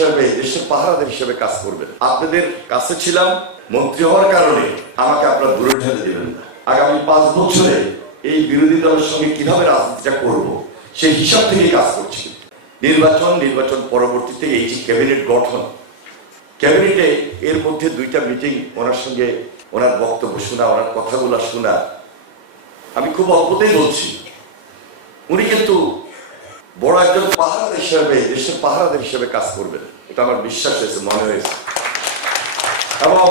হিসেবে, দেশের পাহারাদার হিসেবে কাজ করবেন। আপনাদের কাছে ছিলাম, মন্ত্রী হওয়ার কারণে আমাকে আপনারা দূরে ঠেলে দেবেন না। আগামী 5 বছরে এই বিরোধী দলের সঙ্গে কিভাবে রাজনীতিটা করব সেই হিসাব থেকে কাজ করছি। নির্বাচন পরবর্তীতে এই যে ক্যাবিনেট গঠন, ক্যাবিনেটে এর মধ্যে 2টা মিটিং, ওনার সঙ্গে ওনার বক্তব্য শোনা, ওনার কথাগুলো শোনা, আমি খুব অল্পতেই বলছি উনি কিন্তু বড় একজন পাহারাদার হিসেবে, দেশের পাহারাদার হিসেবে কাজ করবেন, এটা আমার বিশ্বাস হয়েছে, মনে হয়েছে। এবং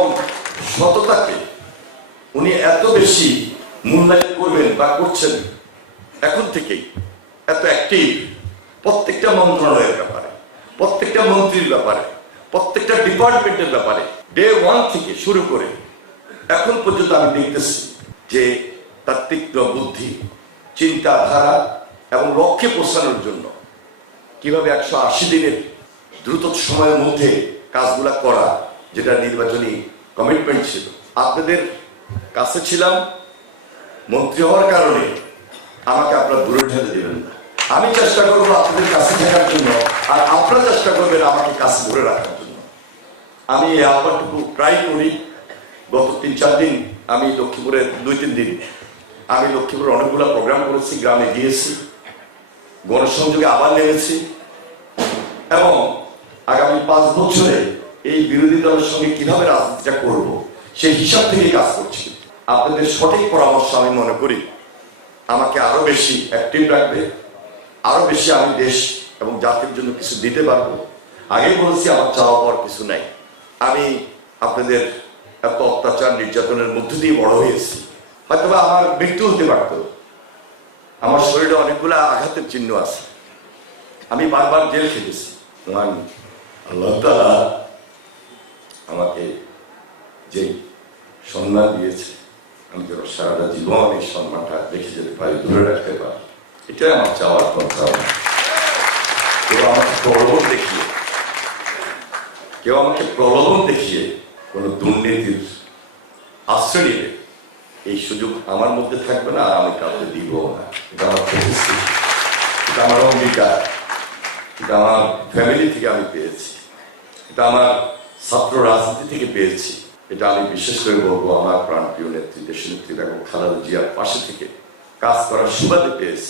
সততাকে উনি এত বেশি মূল্যায়ন করবেন বা করছেন এখন থেকেই, এত অ্যাক্টিভ প্রত্যেকটা মন্ত্রণালয়ের ব্যাপারে, প্রত্যেকটা মন্ত্রীর ব্যাপারে, প্রত্যেকটা ডিপার্টমেন্টের ব্যাপারে, ডে 1 থেকে শুরু করে এখন পর্যন্ত আমি দেখতেছি যে তার তীক্ষ্ণ বুদ্ধি, চিন্তাধারা এবং লক্ষ্যে পৌঁছানোর জন্য কিভাবে 180 দিনের দ্রুত সময়ের মধ্যে কাজগুলা করা, যেটা নির্বাচনী কমিটমেন্ট ছিল। আপনাদের কাছে ছিলাম, মন্ত্রী হওয়ার কারণে আমাকে আপনারা দূরে ঠেলে দেবেন না। আমি চেষ্টা করবো আপনাদের কাছে থাকার জন্য, আর আপনারা চেষ্টা করবেন আমাকে কাছে ধরে রাখার জন্য। আমি এই আহ্বানটুকু ট্রাই করি। গত 3-4 দিন আমি লক্ষ্মীপুরে, 2-3 দিন আমি লক্ষ্মীপুরে অনেকগুলো প্রোগ্রাম করেছি, গ্রামে গিয়েছি, গণসংযোগে আবার নেমেছি এবং আগামী 5 বছরে এই বিরোধী দলের সঙ্গে কিভাবে রাজনীতিটা করব সেই হিসাব থেকে কাজ করছি। আপনাদের সঠিক পরামর্শ আমি মনে করি আমাকে আরো বেশি অ্যাক্টিভ রাখবে, আরো বেশি আমি দেশ এবং জাতির জন্য কিছু দিতে পারবো। আগেই বলেছি আমার চাওয়া পাওয়ার কিছু নাই। আমি আপনাদের এত অত্যাচার নির্যাতনের মধ্য দিয়ে বড় হয়েছি, হয়তো আমার মৃত্যু হতে পারত, আমার শরীরে অনেকগুলো আঘাতের চিহ্ন আছে, আমি বারবার জেল খেটেছি। আল্লাহ তাআলা আমাকে যে সম্মান দিয়েছে, আমি যেন সারাটা জীবন এই সম্মানটা রেখে যেতে পারি, ধরে রাখতে পারি, এটাই আমার চাওয়ার কথা। কেউ আমাকে প্রলোভন দেখিয়ে কোন দুর্নীতির আশ্রয় নিলে এই সুযোগ আমার মধ্যে থাকবে না, আর আমি কাউকে দিব না। এটা আমার প্রতিশ্রুতি, এটা আমার অঙ্গীকার, এটা আমার ফ্যামিলি থেকে আমি পেয়েছি, এটা আমার ছাত্র রাজনীতি থেকে পেয়েছি, এটা আমি বিশেষ করে বলবো আমার প্রাণপ্রিয় নেত্রী, দেশনেত্রী বেগম খালেদা জিয়ার পাশে থেকে কাজ করার সুবাদে পেয়েছি।